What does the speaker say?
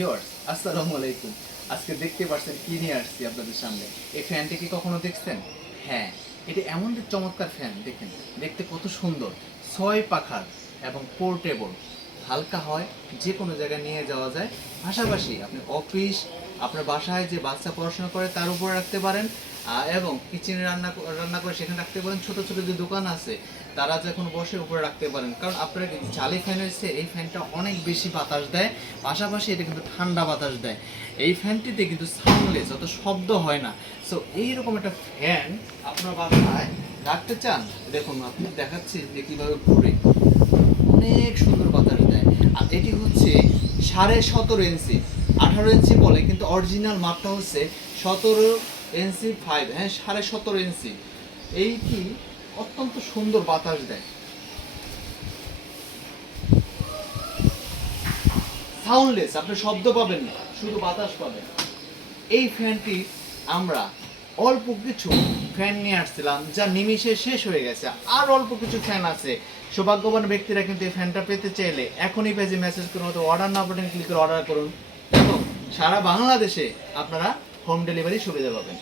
Viewers, আসসালামু আলাইকুম। আজকে দেখতে পাচ্ছেন কি নিয়ে আসছি আপনাদের সামনে। এই ফ্যানটি কি কখনো দেখছেন? হ্যাঁ এটি এমন যে চমৎকার ফ্যান, দেখেন। দেখতে কত সুন্দর, ছয় পাখার এবং পোর্টেবল হালকা হয় যে কোনো জায়গায় নিয়ে যাওয়া যায়। পাশাপাশি আপনি অফিস আপনার বাসায় যে বাচ্চা পড়াশোনা করে তার উপরে রাখতে পারেন এবং কিচেনে রান্না রান্না করে সেখানে রাখতে পারেন। ছোট ছোট যে দোকান আছে, তারা যখন বসে উপরে রাখতে পারেন। কারণ আপনারা চালি ফ্যান হচ্ছে এই ফ্যানটা অনেক বেশি বাতাস দেয়। পাশাপাশি এটা কিন্তু ঠান্ডা বাতাস দেয়। এই ফ্যানটিতে কিন্তু সাউন্ডলেস অত শব্দ হয় না। সো এইরকম একটা ফ্যান আপনার বাসায় রাখতে চান, দেখুন আপনি দেখাচ্ছি যে কীভাবে ঘুরে। অনেক সুন্দর বাতাস দেয়। আর এটি হচ্ছে সাড়ে সতেরো ইঞ্চি আঠারো ইঞ্চি বলে, কিন্তু অরিজিনাল মাপটা হচ্ছে সতেরো ইঞ্চি ফাইভ হ্যাঁ সাড়ে সতেরো ইঞ্চি এইটি অত্যন্ত সুন্দর বাতাস দেয়। সাউন্ডলেস আপনি শব্দ পাবেন না, শুধু বাতাস পাবেন। এই ফ্যানটি আমরা অল্প কিছু ফ্যান নিয়ে আসছিলাম, যা নিমিষে শেষ হয়ে গেছে। আর অল্প কিছু ফ্যান আছে। সৌভাগ্যবান ব্যক্তিরা কিন্তু এই ফ্যানটা পেতে চাইলে এখনই পেজে মেসেজ করুন অর্ডার না বাটন ক্লিক করে অর্ডার করুন। সারা বাংলাদেশে আপনারা হোম ডেলিভারি সুবিধা পাবেন।